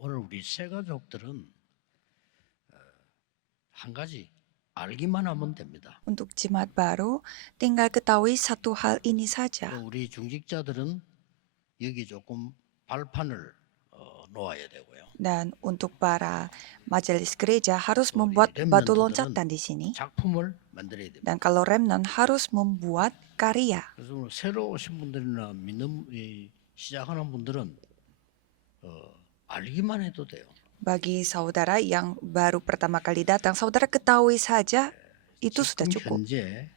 오늘 우리 새 가족들은 한 가지 알기만 하면 됩니다. Untuk jemaat baru, tinggal ketahui satu hal ini 또 saja. 우리 중직자들은 여기 조금 발판을 놓아야 되고요. Dan untuk para majelis gereja harus 우리 membuat batu 렘넌트들은 loncatan di sini. 작품을 만들어야 됩니다. Dan kalau remnant harus membuat karya. 그래서 오늘 새로 오신 분들이나 시작하는 분들은 알기만 해도 돼요. Bagi saudara yang baru pertama kali datang, saudara ketahui saja itu sudah 지금 cukup. 현재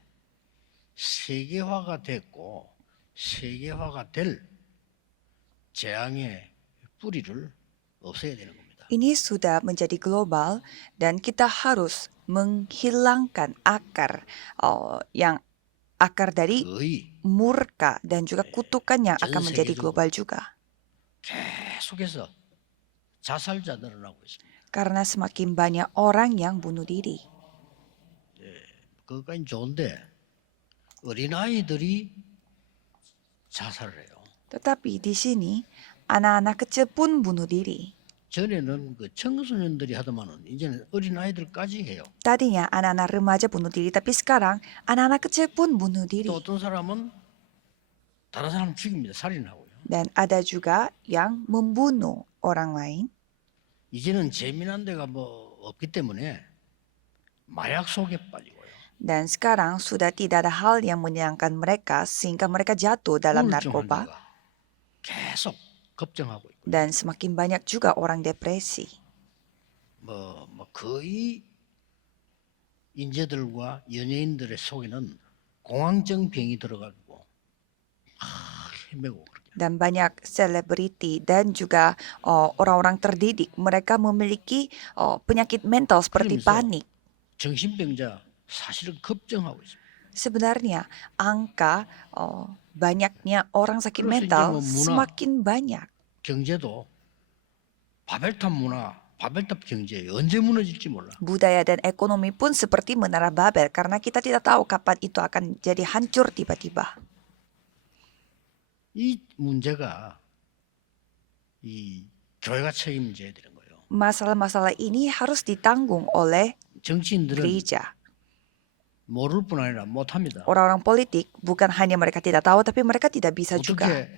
세계화가 됐고 세계화가 될 재앙의 뿌리를 없애야 되는 겁니다. Ini sudah menjadi global dan kita harus menghilangkan akar yang akar dari 거의 murka dan juga kutukan yang akan menjadi global juga. 계속해서 자살자 늘어나고 있습니다. Karena semakin banyak orang yang bunuh diri. 그것까지 좋은데 어린아이들이 자살을 해요. Tetapi di sini anak-anak kecil pun bunuh diri. 전에는 그 청소년들이 하더만은 이제는 어린아이들까지 해요. Tadinya anak-anak remaja bunuh diri, tapi sekarang anak-anak kecil pun bunuh diri. 또 어떤 사람은 다른 사람 죽입니다. 살인하고요. Dan ada juga yang membunuh orang lain. 이제는 재미난 데가 뭐 없기 때문에 마약 속에 빠지고요. Dan sekarang sudah tidak ada hal yang menyenangkan mereka sehingga mereka jatuh dalam 우울증 narkoba. 환자가 계속 급증하고 있고 Dan semakin banyak juga orang depresi. 뭐 거의 인재들과 연예인들의 속에는 공황증 병이 들어가지고 헤매고 그렇게. Dan banyak selebriti dan juga orang-orang terdidik, mereka memiliki penyakit mental seperti 그러면서 panik. 정신병자 사실은 급증하고 있습니다. Sebenarnya angka banyaknya orang sakit 그래서 이제 mental 뭐 문화, semakin banyak. 경제도 바벨탑 문화, 바벨탑 경제 언제 무너질지 몰라. Budaya dan ekonomi pun seperti Menara Babel karena kita tidak tahu kapan itu akan jadi hancur tiba-tiba. 이 문제가 이 교회가 책임져야 되는 거예요. Masalah-masalah ini harus ditanggung oleh 정치인들은 gereja. 모를 뿐 아니라 못합니다. Orang-orang politik bukan hanya mereka tidak tahu, tapi mereka tidak bisa juga. 어떻게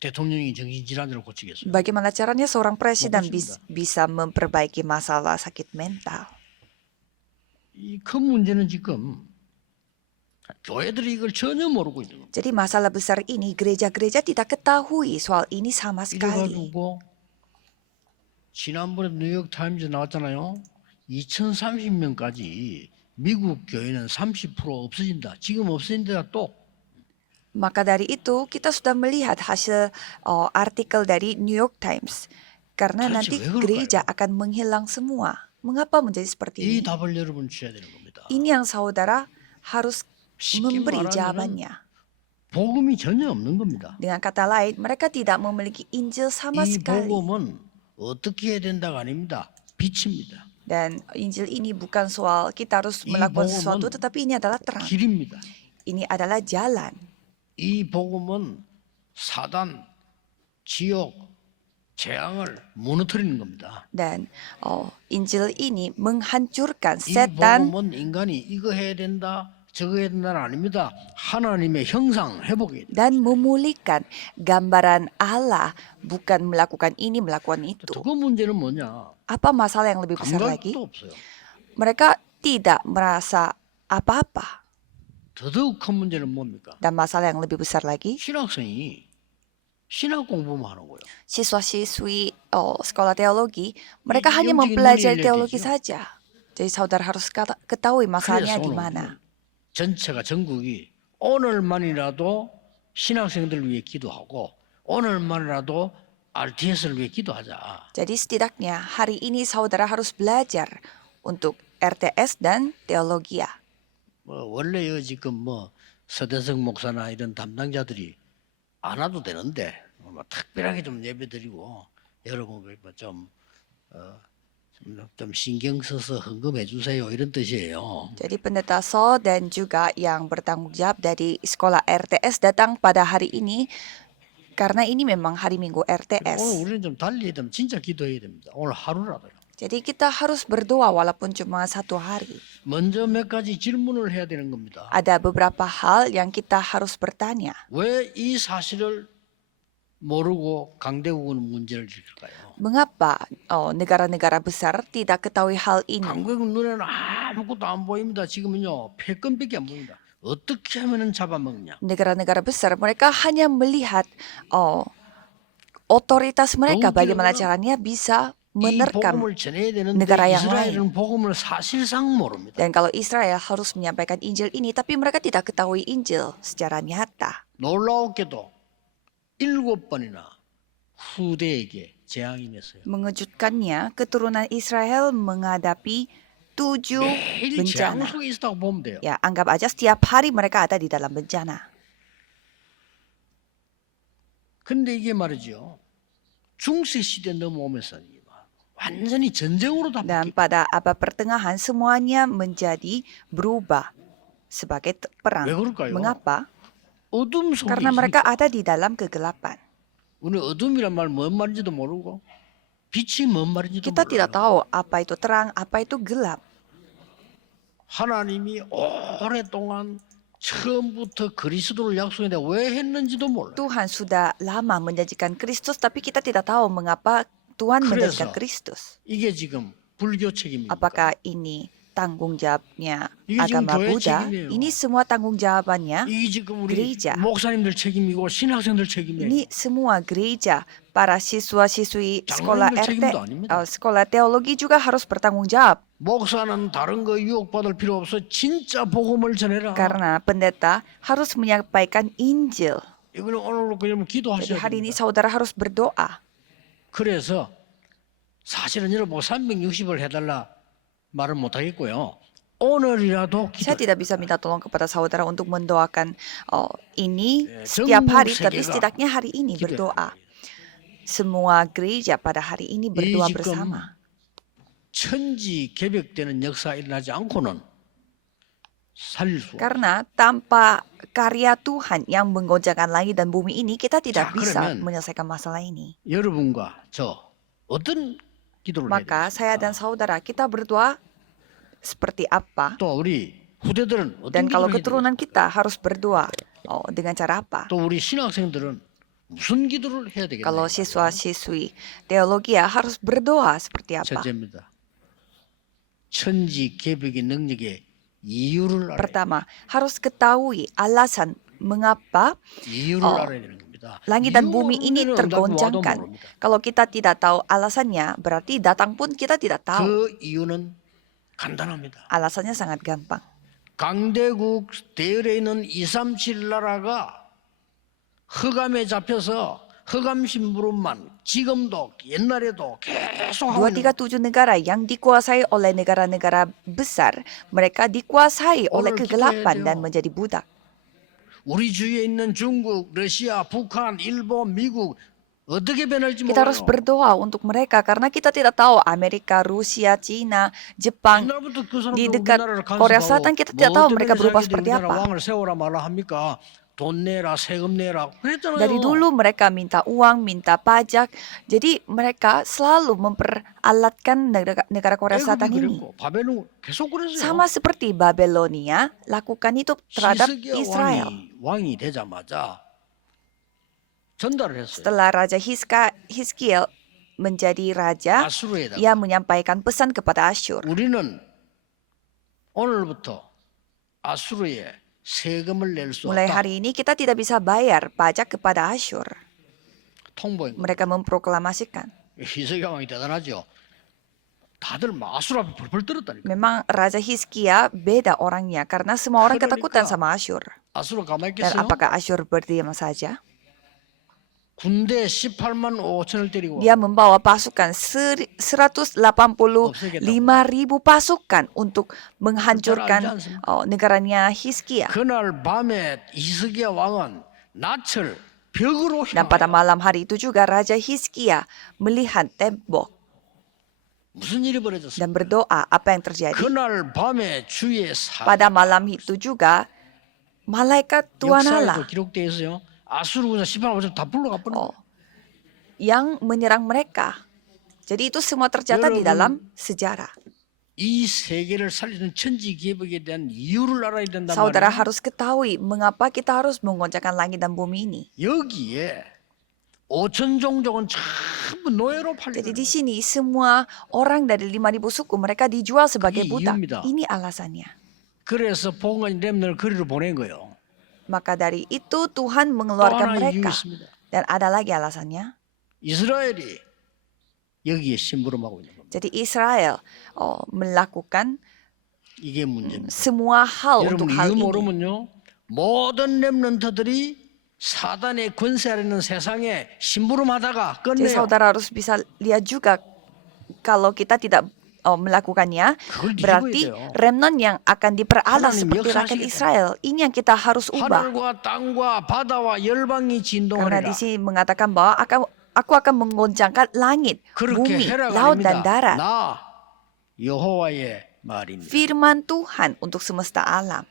대통령이 정신질환을 고치겠어요? Bagaimana caranya seorang presiden 고칩니다. bisa memperbaiki masalah sakit mental? 이 큰 문제는 지금 교회들이 이걸 전혀 모르고 있는 겁니다. Jadi masalah besar ini gereja-gereja tidak ketahui soal ini sama sekali. 이래가지고 지난번에 뉴욕 타임즈 나왔잖아요. 2030년까지 미국 교회는 30% 없어진다. 지금 없어진 데가 또 Maka dari itu kita sudah melihat hasil artikel dari New York Times. Karena 도대체 nanti 왜 그럴까요? gereja akan menghilang semua. Mengapa menjadi seperti 이 ini? 답을 여러분 주셔야 되는 겁니다. Ini yang saudara harus 쉽게 memberi 말하면 jawabannya. 복음이 전혀 없는 겁니다. Dengan kata lain, mereka tidak memiliki Injil sama 이 sekali. 복음은 어떻게 해야 된다가 아닙니다. 빛입니다. Dan Injil ini bukan soal kita harus 이 melakukan 복음은 sesuatu, tetapi ini adalah terang. 길입니다. Ini adalah jalan. 이 복음은 사단, 지옥, 재앙을 무너뜨리는 겁니다. Dan Injil ini menghancurkan 이 setan 복음은 인간이 이거 해야 된다, 저거 해야 된다는 아닙니다. 하나님의 형상 회복해야 돼요. dan memulihkan gambaran Allah, bukan melakukan ini, melakukan itu. 그 문제는 뭐냐? Apa masalah yang lebih besar lagi? 감각도 없어요. Mereka tidak merasa apa-apa. 더더욱 큰 문제는 뭡니까? Dan masalah yang lebih besar lagi, 신학생이 신학 공부만 하는 거예요. siswa-siswi sekolah teologi, mereka 이 hanya 영적인 mempelajari 논리를 teologi 내죠. saja. Jadi saudara harus ketahui masalahnya 그래서 di 오늘 mana. 전체가 전국이 오늘만이라도 신학생들을 위해 기도하고 오늘만이라도 RTS를 위해 기도하자. Jadi setidaknya hari ini saudara harus belajar untuk RTS dan teologia. 원래요 지금 서대성 목사나 이런 담당자들이 안 와도 되는데 특별하게 좀 예배드리고 여러분 좀 신경 써서 헌금해 주세요 이런 뜻이에요. Jadi pendeta So dan juga yang bertanggung jawab dari sekolah RTS datang pada hari ini Karena ini memang hari Minggu 오늘 RTS. 우리는 좀 달리 해야 되면 진짜 기도해야 됩니다. 오늘 하루라도요. Jadi kita harus berdoa walaupun cuma 1 hari. 먼저 몇 가지 질문을 해야 되는 겁니다. Ada beberapa hal yang kita harus bertanya. 왜 이 사실을 모르고 강대국은 문제를 일으킬까요? Mengapa negara-negara besar tidak ketahui hal ini? 강대국 눈에는 아무것도 안 보입니다. 지금은요 패권밖에 안 보입니다. 어떻게 하면은 잡아먹냐? Negara-negara besar mereka hanya melihat otoritas mereka, bagaimana caranya bisa 이 menerkam. 복음을 전해야 되는데 negara yang 이스라엘은 복음을 사실상 모릅니다. Dan kalau Israel harus menyampaikan Injil ini, tapi mereka tidak ketahui Injil secara nyata. 놀라웠게도 7번이나 후대에게 재앙이 맺어요. Mengejutkannya, keturunan Israel menghadapi 7 매일 재앙 bencana. 속에 있다고 보면 돼요. Ya, anggap aja setiap hari mereka ada di dalam bencana. 근데 이게 말이죠. 중세 시대 넘어오면서 완전히 전쟁으로 다 Dan 바뀌고 pada abad pertengahan semuanya menjadi berubah sebagai 왜 perang. 그럴까요? Mengapa? 어둠 속에 Karena 있으니까. mereka ada di dalam kegelapan. 우리 어둠이란 말 뭔 말인지도 모르고 빛이 뭔 말인지도 Kita tidak 몰라요. tahu apa itu terang, apa itu gelap. 하나님이 오랫동안 처음부터 그리스도를 약속했는데 왜 했는지도 몰라요. Tuhan sudah lama menjanjikan Kristus, tapi kita tidak tahu mengapa Tuhan menjanjikan 그래서 Kristus. 이게 지금 불교 책임입니까? Apakah ini tanggung jawabnya 이게 지금 agama 교회 Buddha? 책임이에요. Ini semua tanggung jawabannya. 이게 지금 우리 gereja. 목사님들 책임이고 신학생들 책임이에요. Ini semua gereja, para siswa-siswi sekolah 장로님들 책임도 RT, 아닙니다. sekolah teologi juga harus bertanggung jawab. 목사는 다른 거 유혹받을 필요 없어. 진짜 복음을 전해라. Karena pendeta harus menyampaikan Injil. 이거는 오늘 그러면 Jadi 기도하셔야 hari ini 됩니다. saudara harus berdoa. 그래서 사실은 여러분 360을 해달라 말을 못 하겠고요. 오늘이라도 Saya 기도. tidak bisa minta tolong kepada saudara untuk mendoakan ini 예, setiap 전국 hari, tapi 세계가 setidaknya hari ini 기도해야 berdoa. 돼요. Semua gereja pada hari ini berdoa 지금 bersama. 천지 개벽되는 역사 일어나지 않고는 살릴 수 없어요. Karena tanpa karya Tuhan yang menggoncangkan langit dan bumi ini, kita tidak 자, bisa 그러면 menyelesaikan masalah ini. 여러분과 저 어떤 기도를 해야 Maka saya dan 되겠습니까? saudara kita berdoa seperti apa? 또 우리 후대들은 어떤 Dan kalau 기도를 해야 keturunan kita harus berdoa dengan cara apa? 또 우리 신학생들은 무슨 기도를 해야 되겠나요? Kalau siswa-siswi teologi harus berdoa seperti apa? 첫째입니다. 천지 개벽의 능력의 이유를 알아야 Pertama, harus ketahui alasan mengapa 이유를 어, 알아야 되는 겁니다. langit dan bumi 이유 ini 없는 데는 와도 tergoncangkan. 모릅니다. Kalau kita tidak tahu alasannya, berarti datang pun kita tidak tahu. 그 이유는 간단합니다. Alasannya sangat gampang. 강대국 대열에 있는 237 나라가 흑암에 잡혀서 흑암 심부름만 지금도 옛날에도 계속 하고 있는 237 negara yang dikuasai oleh negara-negara besar, mereka dikuasai oleh 오늘 kegelapan 기도해야 dan 돼요. menjadi budak. 우리 주위에 있는 중국, 러시아, 북한, 일본, 미국 어떻게 변할지 Kita harus 몰라요. berdoa untuk mereka karena kita tidak tahu Amerika, Rusia, Cina, Jepang. 옛날부터 그 di 사람들 dekat 우리나라를 Korea 간섭하고 Selatan kita tidak 뭐 tahu 때문에 mereka berubah 자기들이 seperti 우리나라 apa. 왕을 세우라 말라 합니까? 돈 내라, 세금 내라 그랬잖아요. Dari dulu mereka minta uang, minta pajak. Jadi mereka selalu memperalatkan negara Korea Selatan 애굽이 ini. 그랬고 바벨론 계속 그랬어요. Sama seperti Babelonia lakukan itu terhadap 히스기야 Israel. 왕이 되자마자 전달을 했어요. Setelah Raja Hizkiel menjadi raja, 아수르에다가 ia menyampaikan pesan kepada Asyur. 우리는 오늘부터 아수르에 세금을 낼 수 Mulai 없다. hari ini kita tidak bisa bayar pajak kepada Asyur. 통보인 거. Mereka memproklamasikan. 히스기야 왕이 대단하죠. 다들 막 아수르 앞에 벌벌 떨었다니까. Memang Raja Hizkia beda orangnya karena semua orang ketakutan sama Asyur. 아수르 가만히 Dan 있겠어요? apakah Asyur berdiam saja? 군대 18만 5천을 때리고 Dia membawa pasukan 185.000 pasukan untuk menghancurkan negaranya Hizkia. 그날 밤에 히스기야 왕은 낯을 벽으로 Dan pada 향하여 malam hari itu juga Raja Hizkia melihat tembok 무슨 일이 벌어졌어요? dan berdoa apa yang terjadi. 그날 밤에 주의 Pada malam itu juga malaikat Tuhan Allah 역사에도 기록되어 있어요. 아수르 군사 18만 다 불러가 버린 oh, 거예요. yang menyerang mereka. Jadi itu semua tercatat di dalam 여러분, sejarah. 이 세계를 살리는 천지개벽에 대한 이유를 알아야 된단 Saudara 말이에요. harus ketahui mengapa kita harus menggoncangkan langit dan bumi ini. 여기에 5천 종족은 전부 노예로 Jadi 팔리는 di 거예요. sini semua orang dari 5.000 suku mereka dijual sebagai 그게 budak. 이유입니다. Ini alasannya. 그래서 봉건이 렘너를 거리로 보낸 거예요. Maka dari itu Tuhan 또 mengeluarkan 하나 이유 mereka. 있습니다. Dan ada lagi alasannya. 이스라엘이 여기에 심부름하고 있는 겁니다. Jadi Israel melakukan 이게 문제입니다. semua hal 여러분 untuk hal 이유 ini. 모르면요, 모든 렘넌트들이 사단의 권세 아래 있는 세상에 심부름하다가 Jadi 끝내요. saudara harus bisa lihat juga kalau kita tidak melakukannya, 그걸 berarti 뒤집어야 돼요. remnant yang akan diperalat 하나님 seperti rakyat 역사하시겠다. Israel. Ini yang kita harus ubah. 하늘과 땅과 바다와 열방이 Karena 진동하리라. di sini mengatakan bahwa aku akan menggoncangkan langit, 그렇게 bumi, 해라가 laut dan 아닙니다. darat. 나 여호와의 말입니다. Firman Tuhan untuk semesta alam.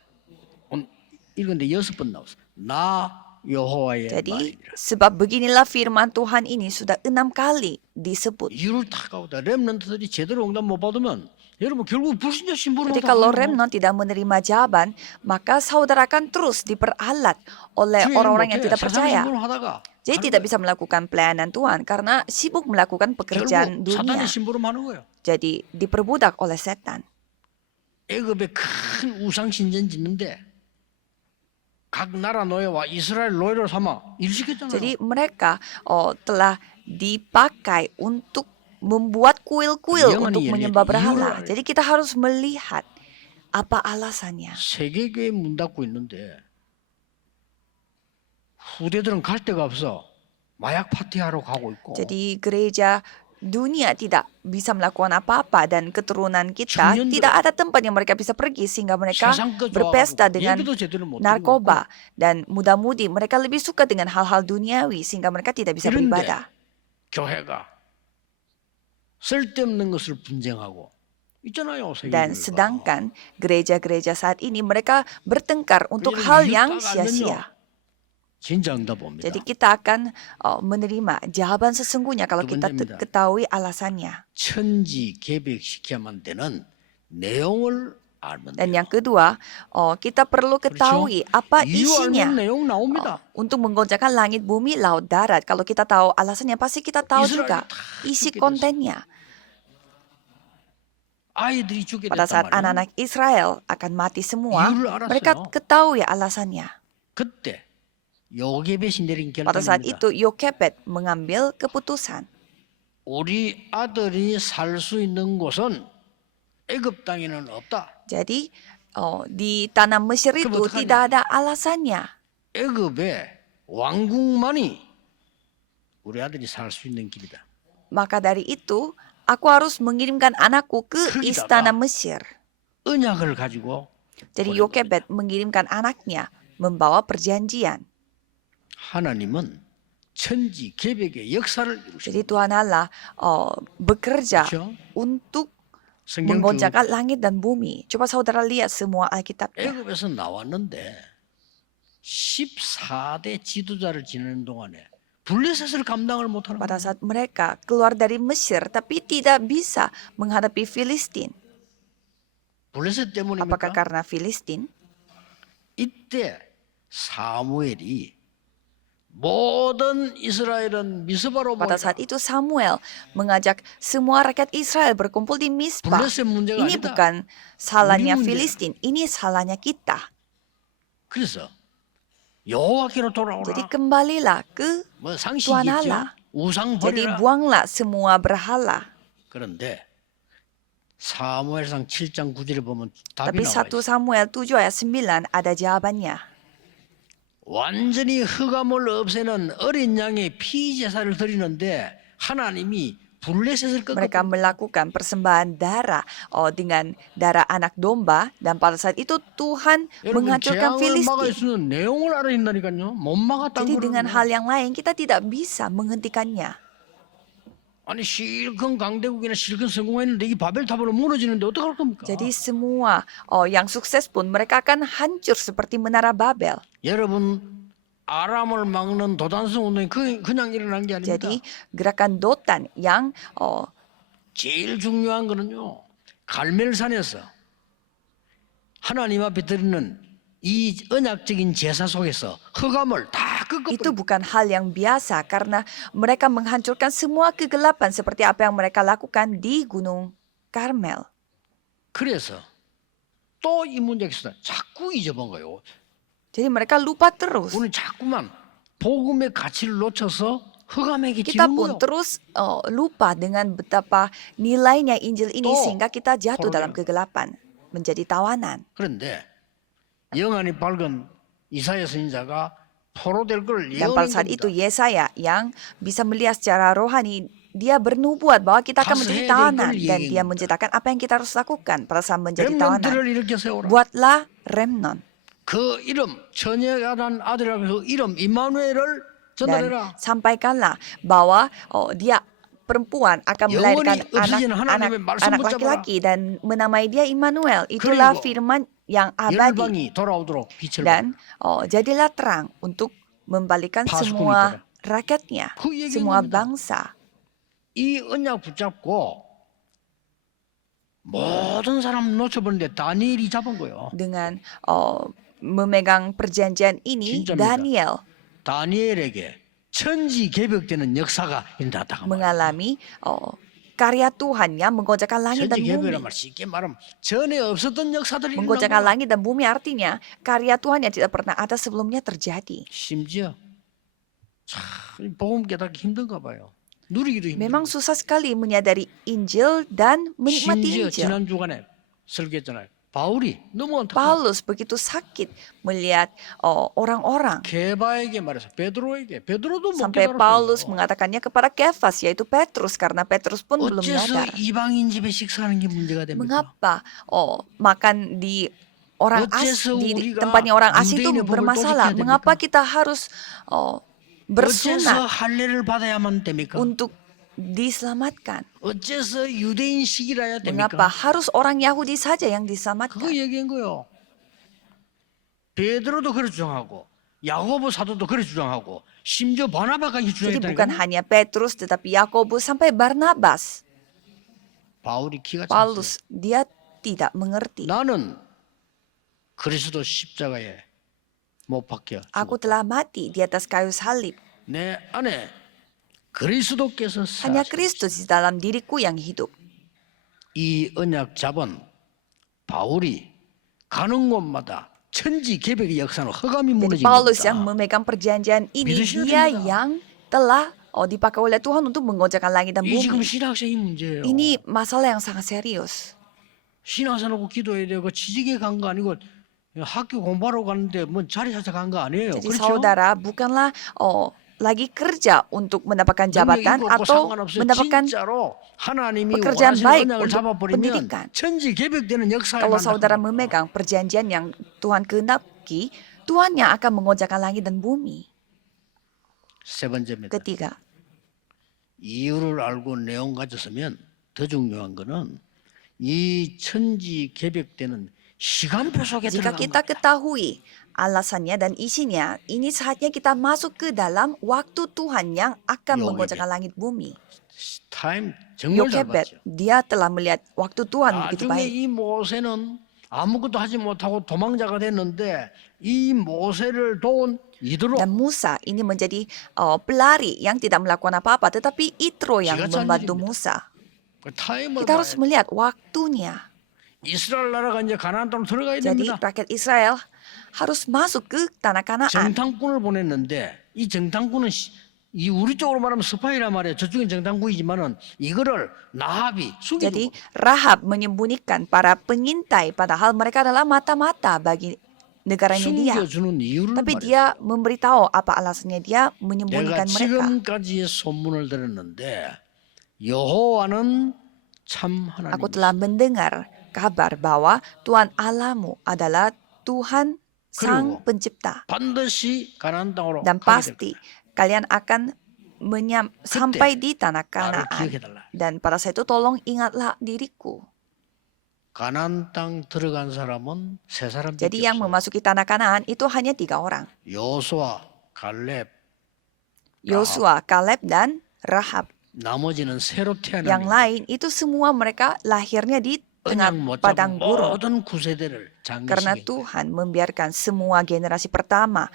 이건데 6번 나왔어. 나 여호와의 Jadi 말이니라. sebab beginilah firman Tuhan ini sudah 6 kali disebut. 이유를 다 가오다 렘넌트들이 제대로 응답 못 받으면 여러분 결국 불신자 심부름 Jadi kalau remnant tidak menerima jawaban, maka saudara akan terus diperalat oleh orang-orang yang tidak percaya. 하다가 Jadi tidak bisa melakukan pelayanan Tuhan karena sibuk melakukan pekerjaan 결국 dunia. 사단이 심부름하는 거예요. Jadi diperbudak oleh setan. 애굽에 큰 우상 신전 짓는데 각 나라 노예와 이스라엘 노예를 삼아 일시켰잖아요. Jadi mereka telah dipakai untuk membuat kuil-kuil Jangan untuk iya, menyembah iya, berhala. iya. Jadi kita harus melihat apa alasannya. 세계교회 문 닫고 있는데 후대들은 갈 데가 없어. 마약 파티하러 가고 있고. Jadi gereja dunia tidak bisa melakukan apa-apa dan keturunan kita 청년들, tidak ada tempat yang mereka bisa pergi sehingga mereka 세상 것 berpesta 좋아하고 dengan 예배도 제대로 못 드리고 narkoba dan muda-mudi. Mereka lebih suka dengan hal-hal duniawi sehingga mereka tidak bisa 이런데 beribadah. 교회가 쓸데없는 것을 분쟁하고 있잖아요. Dan 세계교회가. sedangkan gereja-gereja saat ini mereka bertengkar untuk 왜냐면 hal 이유 yang 딱 알면요. sia-sia. 진짜 응답 옵니다. Jadi kita akan menerima jawaban sesungguhnya kalau 두 kita 번째입니다. ketahui alasannya. 천지 개벽시켜야만 되는 내용을 알면 Dan 돼요. yang kedua, kita perlu ketahui apa 이유 isinya. 알면 내용 나옵니다. Untuk menggoncangkan langit, bumi, laut, darat. Kalau kita tahu alasannya, pasti kita tahu 이스라엘이 juga 다 isi 죽게 됐어요. kontennya. 아이들이 죽게 Pada 됐단 saat 말이에요. anak-anak Israel akan mati semua, 이유를 알았어요. mereka ketahui alasannya. 그때 요게벳이 내린 Pada saat 결정입니다. itu Yokebed mengambil keputusan. 우리 아들이 살 수 있는 곳은 애굽 땅에는 없다. Jadi di tanah Mesir itu Kebetulan tidak ada alasannya. 애굽의 왕궁만이 우리 아들이 살 수 있는 길이다. Maka dari itu, aku harus mengirimkan anakku ke 거기다가 istana Mesir. 언약을 가지고 Jadi 보낸 Yokebed mengirimkan anaknya membawa perjanjian. 하나님은 천지 개벽의 역사를 이루십니다. Jadi Tuhan Allah bekerja 그렇죠? untuk 성경 쭉 menggoncangkan langit dan bumi. Coba saudara lihat semua Alkitabnya. 애굽에서 나왔는데 14대 지도자를 지내는 동안에 블레셋을 감당을 못하는 Pada 거예요. saat mereka keluar dari Mesir tapi tidak bisa menghadapi Filistin. 블레셋 때문입니까? Apakah karena Filistin? 이때 사무엘이 모든 이스라엘은 미스바로 Pada 모이라. saat itu Samuel mengajak semua rakyat Israel berkumpul di Mispa. 블레셋 문제가 Ini 아니다. bukan salahnya 우리 문제야. Filistin, ini salahnya kita. 그래서 여호와께로 돌아오라. Jadi kembalilah ke 뭐 Tuhan 상식이겠죠. Allah. 우상 Jadi 버리라. buanglah semua berhala. 그런데 사무엘상 7장 9절에 보면 답이 Tapi 나와 1 있어요. Samuel 7 ayat 9 ada jawabannya. 완전히 흑암을 없애는 어린 양의 피 제사를 드리는데 하나님이 블레셋을 Mereka 꺾어. melakukan persembahan darah dengan darah anak domba dan pada saat itu Tuhan 여러분 menghancurkan 재앙을 막을 Filistin. 수 있는 내용을 알아야 된다니까요. 못 막았다는 Jadi dengan 거예요. hal yang lain kita tidak bisa menghentikannya. 아니 실컷 강대국이나 실컷 성공했는데 이 바벨탑으로 무너지는데 어떡할 겁니까? Jadi semua yang sukses pun mereka akan hancur seperti menara Babel. 여러분 아람을 막는 도단성 운동이 그냥 일어난 게 아닙니다. Jadi gerakan Dotan yang 제일 중요한 거는요. 갈멜산에서 하나님 앞에 드리는 이 언약적인 제사 속에서 흑암을 다 itu 꺾어버려. bukan hal yang biasa karena mereka menghancurkan semua kegelapan seperti apa yang mereka lakukan di Gunung Karmel. 그래서 또 이 문제가 있어. 자꾸 잊어본 거예요. Jadi mereka lupa terus. 우리는 자꾸만 복음의 가치를 놓쳐서 흑암에게 Kita 지는 pun 거예요. terus lupa dengan betapa nilainya Injil ini 또 sehingga kita jatuh 포로돼요. dalam kegelapan, menjadi tawanan. 그런데 영안이 밝은 이사야 선지자가 포로될 걸 Dan pada 예언한 saat itu 겁니다. Yesaya yang bisa melihat secara rohani, dia bernubuat bahwa kita akan menjadi tawanan dan dia menceritakan apa yang kita harus lakukan pada saat menjadi tawanan. 렘넌트를 일으켜 세우라. Buatlah remnon 그 이름 처녀가난 아들이라고 그 이름 임마누엘을 dan 전달해라. sampaikanlah bahwa dia perempuan akan melahirkan 영원히 없어지는 하나님의 말씀 anak 붙잡아라. laki-laki dan menamai dia Immanuel. Itulah 그리고 firman yang abadi. 열방이 돌아오도록 빛을 Dan jadilah terang untuk membalikan 파수꾼이 semua rakyatnya, 그 얘기인 semua 겁니다. bangsa. 이 언약 붙잡고 모든 사람 놓쳐버렸는데 다니엘이 잡은 거예요. Dengan memegang perjanjian ini, 진짜입니다. Daniel 다니엘에게 천지 개벽되는 역사가 일어났다가 mengalami karya Tuhan yang menggoncangkan langit dan 천지 bumi. 개벽이란 말 쉽게 말하면 전에 없었던 역사들이 일어난 Menggoncangkan 거예요. langit dan bumi artinya karya Tuhan yang tidak pernah ada sebelumnya terjadi. 심지어 참 복음 깨닫기 힘든가 봐요. 누리기도 Memang 힘들고. susah sekali menyadari Injil dan 심지어 menikmati Injil. 지난 주간에 설교했잖아요. 바울이 너무 안타까워. Paulus begitu sakit melihat orang-orang. 게바에게 말해서 베드로도 못 Sampai Paulus 깨달았어요. mengatakannya kepada Kefas, yaitu Petrus, karena Petrus pun belum 어째서 nyadar. 이방인 집에 식사하는 게 문제가 됩니까? Mengapa makan di 어째서 di 우리가 tempatnya orang asing itu 유대인의 법을 bermasalah? 또 지켜야 Mengapa 됩니까? kita harus 어째서 bersunat 할례를 받아야만 됩니까? untuk diselamatkan? 어째서 유대인식이라 해야 Mengapa 됩니까? harus orang Yahudi saja yang 그거 diselamatkan? 얘기한 거요. 베드로도 그렇게 주장하고 야고보 사도도 그렇게 주장하고 심지어 바나바까지 Jadi bukan 주장했다니까. hanya Petrus tetapi Yakobus sampai Barnabas. 바울이 기가 찼어요. Paulus, dia tidak mengerti. 나는 그리스도 십자가에 못 박혀 Aku 죽었다. telah mati di atas kayu salib. 내 안에 그리스도께서 Hanya 사시고 Kristus di dalam diriku yang hidup. 이 언약 잡은 바울이 가는 곳마다 천지 개벽의 역사는 흑암이 Jadi 무너진 Paulus yang 겁니다. memegang perjanjian ini, 믿으셔야 dia 됩니다. yang telah dipakai oleh Tuhan untuk menggoncangkan langit dan 이 지금 bumi. 신학생이 문제예요. Ini masalah yang sangat serius. 신앙사 놓고 기도해야 되고 취직에 간 거 아니고 학교 공부하러 갔는데 뭐 자리 찾아간 거 아니에요. Jadi 그렇죠? saudara bukanlah lagi kerja untuk mendapatkan 능력이 jabatan 있고 없고 atau 상관없어요. mendapatkan 진짜로 하나님이 pekerjaan 원하시는 baik 언약을 untuk 잡아버리면 pendidikan. 천지 개벽되는 역사에 Kalau saudara 만나는 거예요. memegang perjanjian yang Tuhan kehendaki, Tuhan yang akan mengoncangkan langit dan bumi. 세 번째입니다. Ketiga, 이유를 알고 내용 가졌으면 더 중요한 거는 이 천지 개벽되는 시간표 속에 jika 들어간 kita 거예요. ketahui alasannya dan isinya, ini saatnya kita masuk ke dalam waktu Tuhan yang akan Yokebed. mengoncangkan langit bumi. 타임 정말 잘 Yokebed, 봤죠. dia telah melihat waktu Tuhan begitu 나중에 baik. 이 모세는 아무것도 하지 못하고 도망자가 됐는데 이 모세를 도운 이드로 Dan Musa ini menjadi pelari yang tidak melakukan apa-apa, tetapi Itro yang Tiga membantu candir입니다. Musa. 그 타임을 Kita harus 봐야 melihat waktunya. 이스라엘 나라가 이제 가나안 땅으로 들어가야 Jadi 됩니다. rakyat Israel harus masuk ke tanah Kanaan. 정탐꾼을 보냈는데 이 정탐꾼은 이 우리 쪽으로 말하면 스파이란 말이에요. 저쪽은 정탐꾼이지만은 이거를 나합이 Jadi 숨기고 Rahab menyembunyikan para pengintai padahal mereka adalah mata-mata bagi negaranya dia. 숨겨주는 이유를 Tapi 말해요. dia memberitahu apa alasannya dia 내가 menyembunyikan mereka. 지금까지의 소문을 들었는데 여호와는 참 Aku 하나님. telah mendengar kabar bahwa Tuhan Allahmu adalah Tuhan Sang 그리고 Pencipta. 반드시 가나안 땅으로 Dan 가게 될 pasti kalian akan sampai di tanah 나를 Kanaan. 기억해달라. Dan pada saat itu tolong ingatlah diriku. 가나안 땅 들어간 사람은 세 사람밖에 Jadi yang 없어요. memasuki tanah Kanaan itu hanya 3 orang. 여호수아, 갈렙, Yosua, Kaleb, dan Rahab. 나머지는 새로 태어난 Yang lain itu semua mereka lahirnya di tengah 언약 못 잡은 padang gurun. 모든 구세대를 Karena 장기시켜 Tuhan membiarkan semua generasi pertama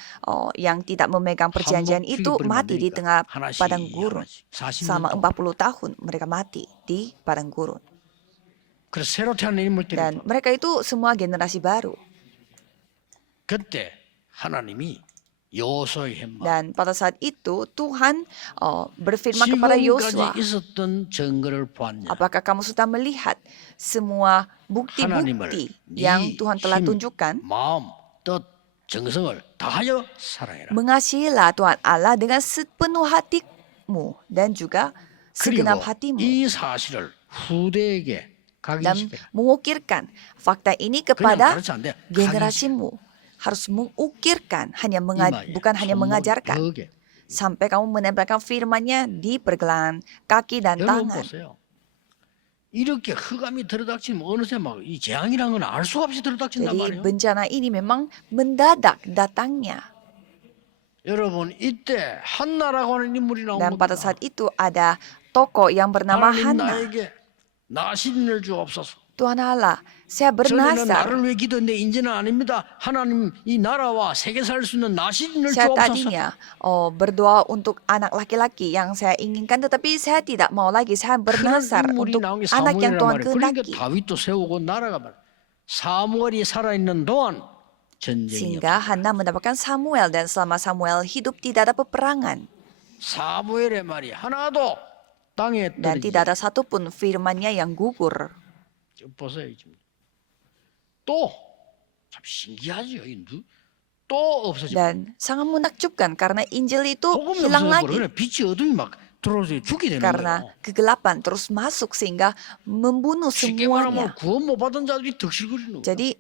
yang tidak memegang perjanjian itu mati di tengah padang gurun. Selama 40 tahun mereka mati di padang gurun. 그래서 새로 태어난 인물들이 Dan mereka itu semua generasi baru. 그때 하나님이 여호수아의 햄마 Dan pada saat itu Tuhan berfirman kepada Yosua, 지금까지 있었던 증거를 보았냐 apakah kamu sudah melihat semua bukti-bukti yang Tuhan telah tunjukkan? 마음, 뜻, 정성을 다하여 사랑해라. Mengasihilah Tuhan Allah dengan sepenuh hatimu dan juga 그리고 segenap hatimu. 이 사실을 후대에게 Dan 각인시켜라. mengukirkan fakta ini 그냥 kepada 가르쳐 안 돼. generasimu. Harus mengukirkan, bukan hanya mengajarkan. 벽에. Sampai kamu menempelkan firman-Nya di pergelangan kaki dan 여러분 tangan. 보세요. 이렇게 흑암이 들어닥치면 어느새 막 이 재앙이라는 건 알 수 없이 들어닥친단 Jadi 말이에요. bencana ini memang mendadak datangnya. 여러분 이때 한나라고 하는 인물이 나온 Dan pada 겁니다. saat itu ada tokoh yang bernama 하나님 Hana. 나에게 나시린을 주옵소서. Tuhan Allah, saya 전에는 bernazar. 나를 위해 기도했는데 이제는 아닙니다. 하나님 이 나라와 세계 살 수 있는 나시린을 Saya 주옵소서. tadinya berdoa untuk anak laki-laki yang saya inginkan, tetapi saya tidak mau lagi. Saya bernazar 그런 인물이 untuk 나온 게 anak yang 사무엘이란 Tuhan 말이에요. 그러니까 kehendaki. 다윗도 세우고 나라가 말. 사무엘이 살아있는 동안 전쟁이 Sehingga Hana mendapatkan Samuel, dan selama Samuel hidup tidak ada peperangan. 사무엘의 말이 하나도 땅에 Dan 떨어지지 tidak ada satupun firman-Nya yang gugur. 지금 보세요 지금 또 참 신기하죠 또 없어지고 Dan sangat menakjubkan karena Injil itu 복음이 hilang 없어져 lagi. 버려 빛이 어둠이 막 들어오서 죽게 되는 Karena 거예요. kegelapan terus masuk sehingga membunuh 쉽게 말하면 semuanya. 구원 못 받은 자들이 득실거리는 거예요. Jadi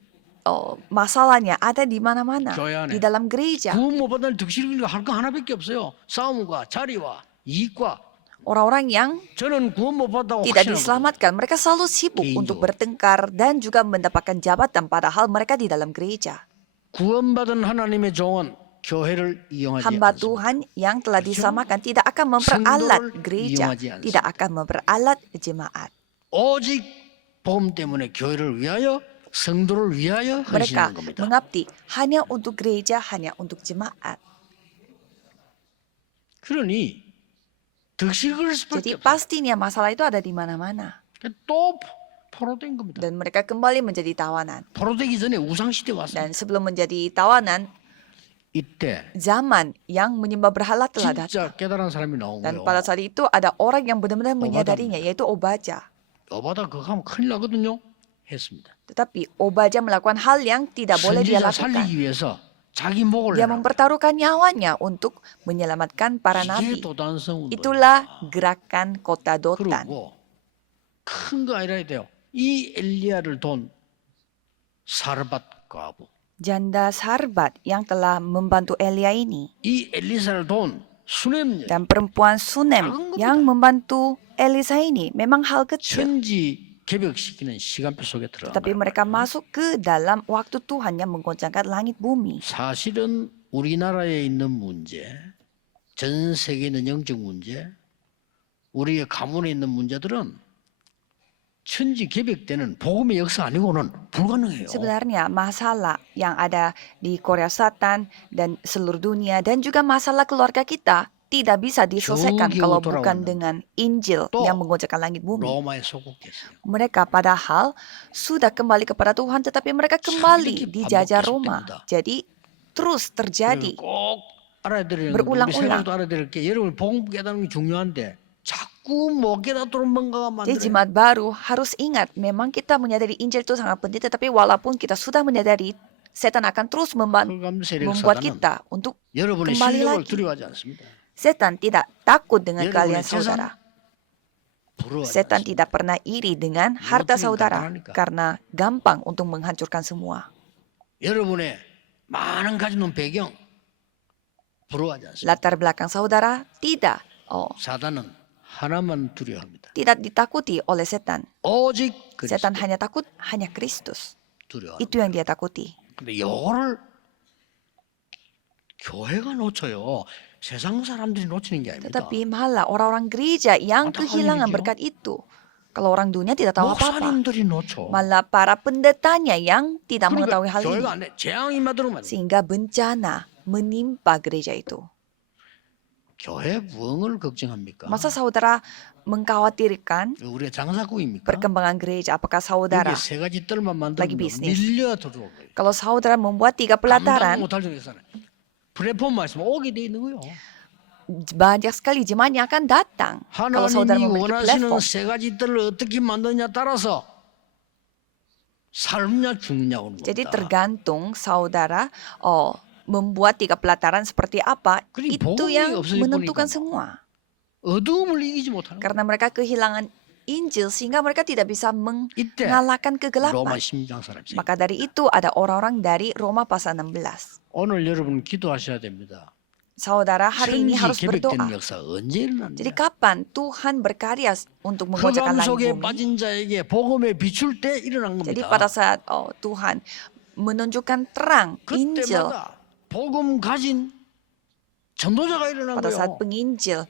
masalahnya ada di mana-mana. 교회 안에. Di dalam gereja. 구원 못 받은 득실거리는 거 할 거 하나밖에 없어요. 싸움과 자리와 이익과 Orang-orang yang 저는 구원 못 받다고 tidak 확신하거든요. diselamatkan, mereka selalu sibuk Keindu. untuk bertengkar dan juga mendapatkan jabatan padahal mereka di dalam gereja. 구원받은 하나님의 종은 교회를 이용하지 Hamba 않습니다. Tuhan yang telah 그렇죠? diselamatkan tidak akan memperalat 성도를 gereja, 이용하지 않습니다. tidak akan memperalat jemaat. 오직 복음 때문에 교회를 위하여 성도를 위하여 Mereka 헌신하는 겁니다. mengabdi hanya untuk gereja, hanya untuk jemaat. 그러니 득실거릴 Jadi 수밖에 없어요. pastinya masalah itu ada di mana-mana. 또 포로된 겁니다. Dan mereka kembali menjadi tawanan. 포로되기 전에 우상시대 왔어요. Dan sebelum menjadi tawanan, 이때 zaman yang menyembah berhala telah datang. 진짜 깨달은 사람이 나온 Dan 거예요. pada saat itu ada orang yang benar-benar menyadarinya, yaitu Obaja. 여바다 그거 하면 큰일 나거든요. 했습니다. Tetapi Obaja melakukan hal yang tidak boleh dia 선지자 lakukan. 살리기 위해서 자기 목을 Dia 내는 mempertaruhkan nyawanya untuk menyelamatkan para 이게 nabi. 도단성 운동. Itulah gerakan kota Dotan. 그리고 큰 거 아니라 돼요. 이 엘리야를 돈 사르밧 과부. Janda Sarbat yang telah membantu Elia ini. 이 엘리사를 돈 수넴 Dan perempuan Sunem yang membantu Elisa ini memang hal kecil. 천지 개벽시키는 시간표 속에 들어간 Tapi 거예요. mereka masuk ke dalam waktu Tuhan yang menggoncangkan langit bumi. 사실은 우리나라에 있는 문제, 전 세계에 있는 영적 문제, 우리의 가문에 있는 문제들은 천지 개벽 때는 복음의 역사 아니고는 불가능해요. Sebenarnya masalah yang ada di Korea Selatan dan seluruh dunia dan juga masalah keluarga kita tidak bisa diselesaikan 저기로 kalau 돌아오는 bukan dengan Injil 또 yang menggoncangkan langit bumi. 로마에 소국됐어요. Mereka padahal sudah kembali kepada Tuhan tetapi mereka kembali 이렇게 dijajah 반복 Roma. 계속됩니다. Jadi terus terjadi. 꼭 알아야 되는 건 우리 berulang-ulang. 생각도 알아야 될 게 여러분 복음 깨닫는 게 중요한데 자꾸 못 깨닫도록 뭔가가 Jadi 만들어요. jemaat baru harus ingat memang kita menyadari Injil itu sangat penting tetapi walaupun kita sudah menyadari setan akan terus 흑암 세력 membuat 사단은 kita untuk 여러분의 kembali 실력을 lagi. 두려워하지 않습니다. Setan tidak takut dengan 여러분의 kalian saudara. 부러워하지 Setan 않습니다. tidak pernah iri dengan harta 어떻게 saudara 간단하니까. karena gampang untuk menghancurkan semua. 여러분의 많은 가지고 있는 배경 부러워하지 않습니다. Latar belakang saudara tidak 사단은 하나만 두려워합니다. tidak ditakuti oleh setan. 오직 그리스도 Setan hanya takut hanya Kristus. 두려워합니다. Itu yang dia takuti. 근데 요거를 교회가 놓쳐요. 세상 사람들이 놓치는 게 아닙니다. Tetapi malah orang-orang gereja yang Antakalnya kehilangan dia. berkat itu. Kalau orang dunia tidak tahu apa-apa. 목사님들이 놓쳐. Malah para pendetanya yang tidak 그러니까 mengetahui hal 교회가 ini. 안 돼. 재앙이 임하도록 만든. Sehingga bencana menimpa gereja itu. 교회 부흥을 걱정합니까? Masa saudara mengkhawatirkan 우리가 장사국입니까? perkembangan gereja? Apakah saudara, 여기 세 가지 뜰만 lagi 만들면 bisnis. 밀려 들어오고 kalau saudara membuat 3 감당 pelataran, 못할 정도에서는 플랫폼만 있으면 오게 돼 있는 거요. banyak sekali jemaat yang akan datang. Kalau saudara 하나님이 memiliki 원하시는 platform. 세 가지 뜰을 어떻게 만드냐 따라서 삶냐 죽느냐 오는 Jadi 겁니다. tergantung saudara membuat 3 pelataran seperti apa, 그리 itu 복음이 yang 없어져 menentukan 버리니까. semua. 어두움을 이기지 못하는 거예요. Karena mereka kehilangan Injil sehingga mereka tidak bisa 이때 mengalahkan 로마 kegelapan. 심장 사람이. Maka dari itu ada orang-orang dari Roma pasal 16. 오늘 여러분 기도하셔야 됩니다. Saudara hari ini 천지 harus 계획된 berdoa. 역사 언제 일어나냐? Jadi kapan Tuhan berkarya untuk mengojakkan 흑암 langit 속에 bumi? 빠진 자에게 복음에 비출 때 일어난 Jadi 겁니다. pada saat Tuhan menunjukkan terang Injil, 그때마다 복음 가진 전도자가 일어난 pada saat 거예요. penginjil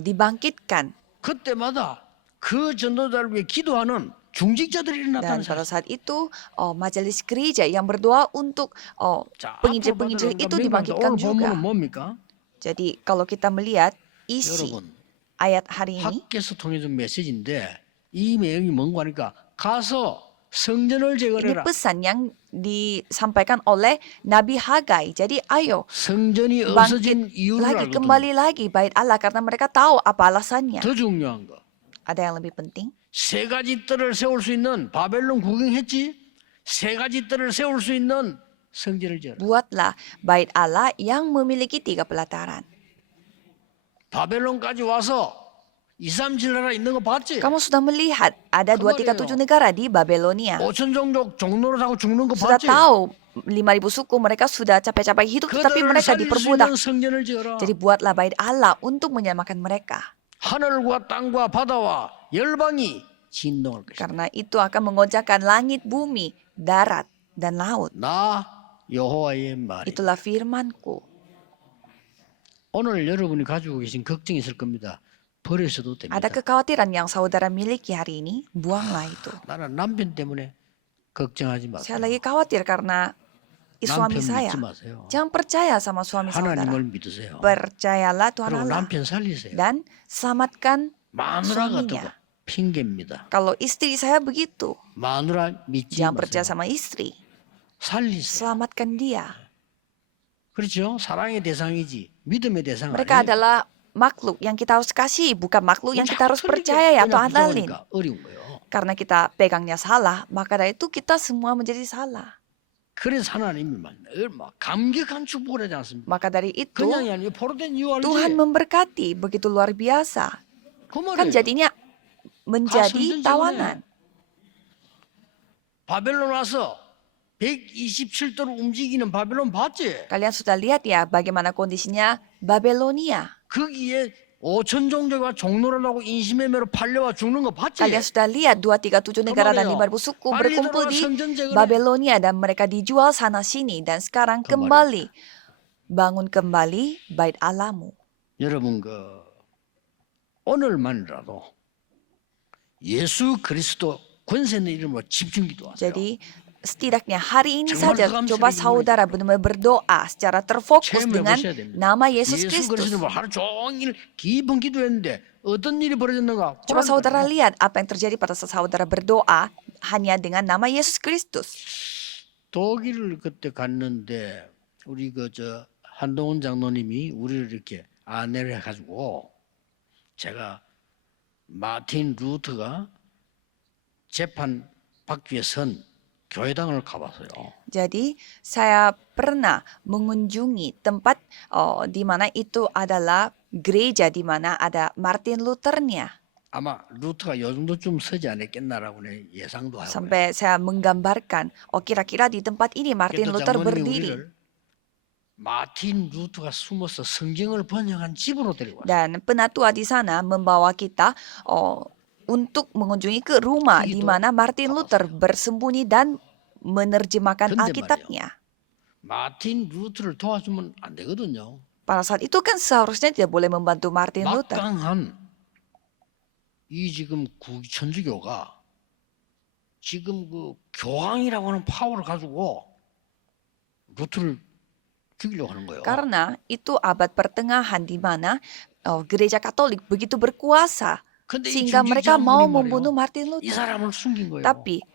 dibangkitkan, 그때마다 그 전도자를 위해 기도하는 중직자들이 dan 일어났다는 pada 사실. saat itu majelis gereja yang berdoa untuk 자, penginjil-penginjil itu dibangkitkan 오늘 juga. 본문은 뭡니까? Jadi kalau kita melihat isi 여러분 ayat hari ini, 학계에서 통해준 메시지인데 이 내용이 뭔가 하니까 가서 성전을 ini 재건해라. pesan yang disampaikan oleh Nabi Hagai. Jadi ayo 성전이 bangkit 없어진 이유를 lagi, 알거든요. kembali lagi bait Allah karena mereka tahu apa alasannya. 더 중요한 거. Ada yang lebih penting. 세 가지 뜰을 세울 수 있는 바벨론 구경했지? 세 가지 뜰을 세울 수 있는 성전을 지어라. Buatlah bait Allah yang memiliki 3 pelataran. 바벨론까지 와서 2, 3, 7 나라 있는 거 봤지? Kamu sudah melihat ada 2, 3, 7 Kemarin, negara di Babelonia. 5천 종족 종로를 하고 죽는 거 Sudah 봤지? tahu 5.000 suku mereka sudah capek-capek hidup tetapi 그들을 mereka 살릴 수 diperbudak. 있는 성전을 지어라. Jadi buatlah bait Allah untuk menyelamatkan mereka. 하늘과 땅과 바다와 열방이 진동할 것이다. Karena itu akan mengojakkan langit, bumi, darat, dan laut. 나 여호와의 말이. Itulah firmanku. 오늘 여러분이 가지고 계신 걱정이 있을 겁니다. 버리셔도 됩니다. Ada kekhawatiran yang saudara miliki hari ini, buanglah itu. 나는 남편 때문에 걱정하지 Saya 마세요. lagi khawatir karena suami 남편 saya. 믿지 마세요. Jangan percaya sama suami saudara. 하나님을 믿으세요. Percayalah Tuhan 그리고 Allah 남편 살리세요. dan selamatkan 마누라 같은 거 suaminya. 핑계입니다. Kalau istri saya begitu, 마누라 믿지 jangan percaya 마세요. sama istri. 살리세요. Selamatkan dia. 그렇죠? 사랑의 대상이지 믿음의 대상 Mereka 아니에요. adalah makhluk yang kita harus kasih, bukan makhluk yang kita harus 틀리게 percaya atau 그냥 andalin. 부정하니까 어려운 거예요. Karena kita pegangnya salah, maka dari itu kita semua menjadi salah. 그래서 하나님이 막 감격한 축복을 하지 않습니까? Maka dari itu 그냥이 아니고 포로된 이유 알지? Tuhan memberkati begitu luar biasa. 그 Kan 말이에요. jadinya menjadi 선전지구네. tawanan. 바벨론 와서 127도로 움직이는 바벨론 봤지? Kalian sudah lihat ya bagaimana kondisinya Babelonia. 거기에 5천 종족과 종로라고 인신매매로 팔려와 죽는 거 봤지? Kalian sudah lihat 237 negara dan Kemarin, 5.000 suku 빨리 berkumpul 들어와 di 선전제거네. Babelonia dan mereka dijual sana sini dan sekarang kembali bangun kembali bait Allahmu. 여러분 오늘만이라도 예수 그리스도 권세 있는 이름으로 집중 기도하세요. Jadi setidaknya hari ini 정말 saja 흑암 coba 세력이 saudara benar-benar berdoa secara terfokus 체험해 dengan 보셔야 됩니다. nama Yesus 예수 Kristus. 그리스도 하루 종일 깊은 기도했는데 어떤 일이 벌어졌는가? Coba saudara 보라니까요. lihat apa yang terjadi pada saat saudara berdoa hanya dengan nama Yesus Kristus. 독일을 그때 갔는데 우리 한동훈 장로님이 우리를 이렇게 안내를 해가지고 제가 마틴 루터가 재판 받기 위해 선 교회당을 가봤어요. Jadi saya pernah mengunjungi tempat di mana itu adalah gereja di mana ada Martin Luthernya. 아마 루터가 요 정도쯤 서지 않았겠나라고 예상도 하고요. Sampai saya menggambarkan, kira-kira di tempat ini Martin 그래도 Luther 장로님이 berdiri. 우리를 마틴 루터가 숨어서 성경을 번역한 집으로 데리고 왔어요. Dan penatua di sana membawa kita untuk mengunjungi ke rumah di mana Martin Luther bersembunyi dan menerjemahkan 근데 Alkitabnya. 마틴 루터를 도와주면 안 되거든요. Pada saat itu kan seharusnya tidak boleh membantu Martin Luther. 막강한 이 지금 천주교가 지금 그 교황이라고 하는 파워를 가지고 루터를 죽이려고 하는 거예요. Karena itu abad pertengahan di mana gereja Katolik begitu berkuasa 근데 이 sehingga mereka 중직자 mau 분이 membunuh 말이에요. Martin 이 Luther. 사람을 숨긴 거예요. Tapi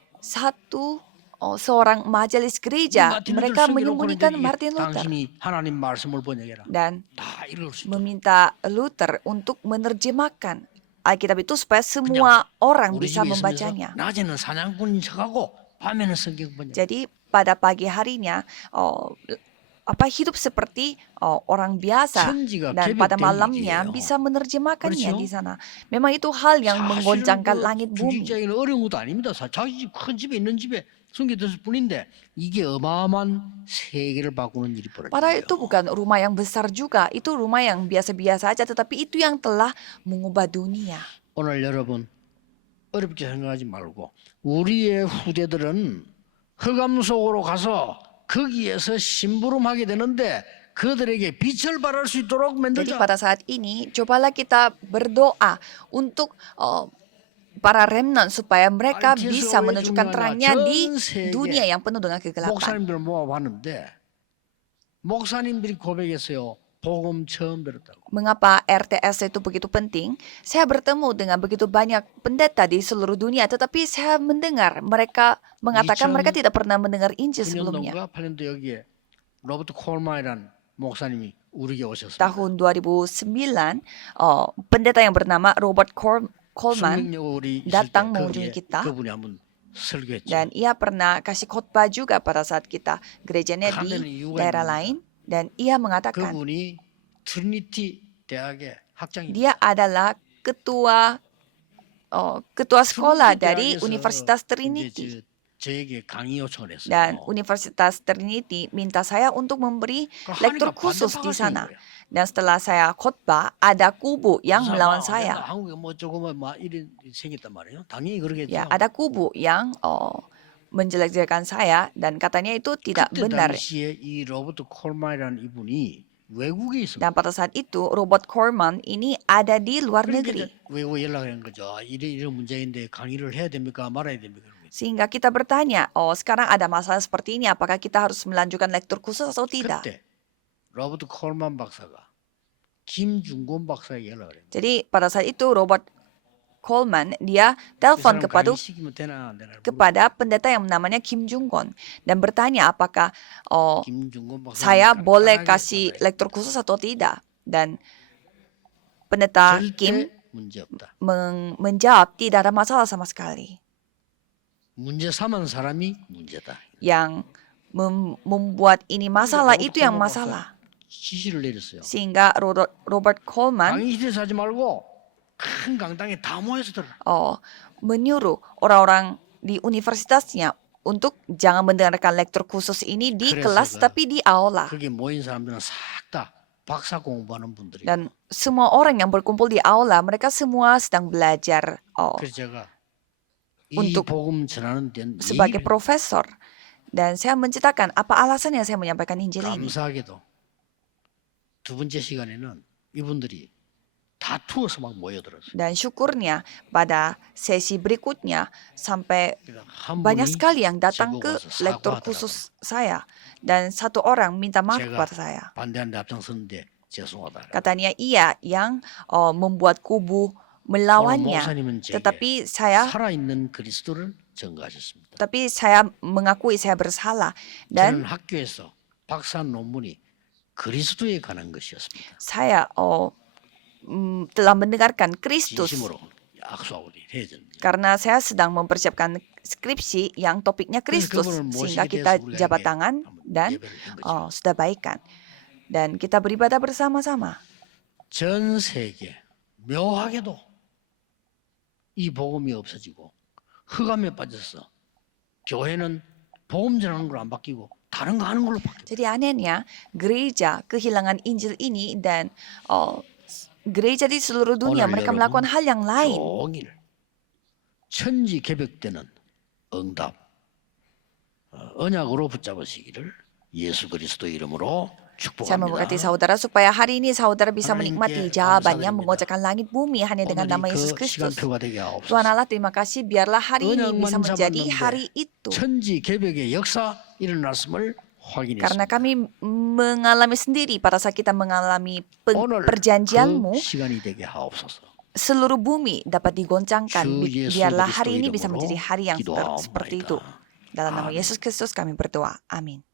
seorang majelis gereja 마틴 루터를 mereka 숨겨놓고는 menyembunyikan 이제 Martin Luther 당신이 하나님 말씀을 번역해라. dan 다 이럴 수 있도록. meminta Luther untuk menerjemahkan Alkitab itu supaya semua orang 우리 bisa 집에 있으면서 membacanya. 낮에는 사냥꾼인 척하고 밤에는 성경 번역. Jadi pada pagi harinya hidup seperti orang biasa 천지가 dan pada 계획된 malamnya 일이에요. bisa menerjemahkannya 그렇죠? di sana. Memang itu hal yang 사실은 menggoncangkan 그 langit bumi. 중직자에게는 어려운 것도 아닙니다. 자기 집 큰 집에 있는 집에 숨겨뒀을 뿐인데 이게 어마어마한 세계를 바꾸는 일이 Padahal 벌어져요. itu bukan rumah yang besar juga, itu rumah yang biasa-biasa aja, tetapi itu yang telah mengubah dunia. 오늘 여러분 어렵게 생각하지 말고 우리의 후대들은 흑암 속으로 가서 거기에서 심부름하게 되는데 그들에게 빛을 발할 수 있도록 Jadi 만들자. pada saat ini, cobalah kita berdoa untuk para remnant supaya mereka RTSO의 bisa menunjukkan 중요한 terangnya di 전 세계 dunia yang penuh dengan kegelapan. 목사님들을 모아봤는데 목사님들이 고백했어요. 복음 처음 들었다고. Mengapa RTS itu begitu penting? Saya bertemu dengan begitu banyak pendeta di seluruh dunia, tetapi saya mendengar mereka mengatakan mereka tidak pernah mendengar Injil sebelumnya. 9년도인가 8년도 여기에 로버트 콜마이라는 목사님이 우리에게 오셨습니다. Tahun 2009, pendeta yang bernama Robert Coleman 우리 datang 있을 때 mengunjungi kita 그분이 한번 설교했죠. dan ia pernah kasih khotbah juga pada saat kita gerejanya 하나는 di 이유가 daerah 있습니다. lain dan ia mengatakan 그분이 트리니티 대학의 학장입니다. dia adalah ketua sekolah dari Universitas Trinity. 저에게 강의 요청을 했어요. Dan Universitas Trinity minta saya untuk memberi lektur khusus di sana. Dan setelah saya khotbah, ada kubu yang melawan saya. 한국에 뭐 조금 막 일이 생겼단 말이에요. 당연히 그러겠죠. Ya, ada kubu yang menjelek-jelekan saya dan katanya itu tidak 그때 benar. 당시에 이 로버트 콜마이라는 이분이 외국에 있었어요. Dan pada saat itu, Robert Corman ini ada di luar negeri. 외국에 연락한 거죠. 이런 문제인데 강의를 해야 됩니까? 말아야 됩니까? Sehingga kita bertanya, sekarang ada masalah seperti ini, apakah kita harus melanjutkan lektur khusus atau tidak? 그때 로버트 콜만 박사가 김중곤 박사에게 연락을 했어요. Jadi pada saat itu Robert Coleman dia telepon kepada pendeta yang namanya Kim Jung-gon dan bertanya apakah saya boleh kasih lektur khusus atau tidak. Dan pendeta Kim menjawab tidak ada masalah sama sekali. 문제 삼은 사람이 문제다. Yang membuat ini masalah itu yang masalah. 지시를 내렸어요. Sehingga Robert Coleman 강의실에서 하지 말고 큰 강당에 다 모여서 들어라. menyuruh orang-orang di universitasnya untuk jangan mendengarkan lektur khusus ini di kelas tapi di aula. 거기 모인 사람들은 싹 다 박사 공부하는 분들이. Dan semua orang yang berkumpul di aula mereka semua sedang belajar 그래서 제가 untuk sebagai profesor. Dan saya menceritakan apa alasannya saya menyampaikan Injil ini. 감사하게도 두 번째 시간에는 이분들이 다 투어서 막 모여들었어요. Dan syukurnya pada sesi berikutnya sampai banyak sekali yang datang ke lektur khusus saya. Dan satu orang minta maaf kepada saya. Katanya ia yang membuat kubu melawannya. Tetapi saya mengakui saya bersalah. Dan saya telah mendengarkan Kristus karena saya sedang mempersiapkan skripsi yang topiknya Kristus sehingga kita jabat tangan dan sudah baikan dan kita beribadah bersama-sama. 전 세계 묘하게도 이 복음이 없어지고 흑암에 빠졌어. 교회는 복음 전하는 걸 안 바뀌고 다른 거 하는 걸로 바뀌어. Jadi anehnya gereja kehilangan Injil ini dan gereja di seluruh dunia mereka melakukan hal yang lain. 종일 천지 개벽되는 응답 언약으로 붙잡으시기를 예수 그리스도 이름으로 Saya memberkati 축복합니다. saudara supaya hari ini saudara bisa menikmati 하나님께 jawabannya 감사드립니다. mengucapkan langit bumi hanya dengan nama 오늘이 Yesus 그 Kristus. 시간표가 되게 Tuhan 하옵소서. Allah, terima kasih, biarlah hari ini bisa 언약만 menjadi 잡았는데 hari itu. 천지 개벽의 역사 일어났음을 Karena 확인했습니다. kami mengalami sendiri pada saat kita mengalami 오늘 perjanjianmu, 그 시간이 되게 하옵소서. seluruh bumi dapat digoncangkan. 주 예수 Biarlah 그리스도 hari ini bisa 이름으로 menjadi hari yang seperti itu. 기도하옵나이다. Dalam nama 아멘. Yesus Kristus kami berdoa. Amin.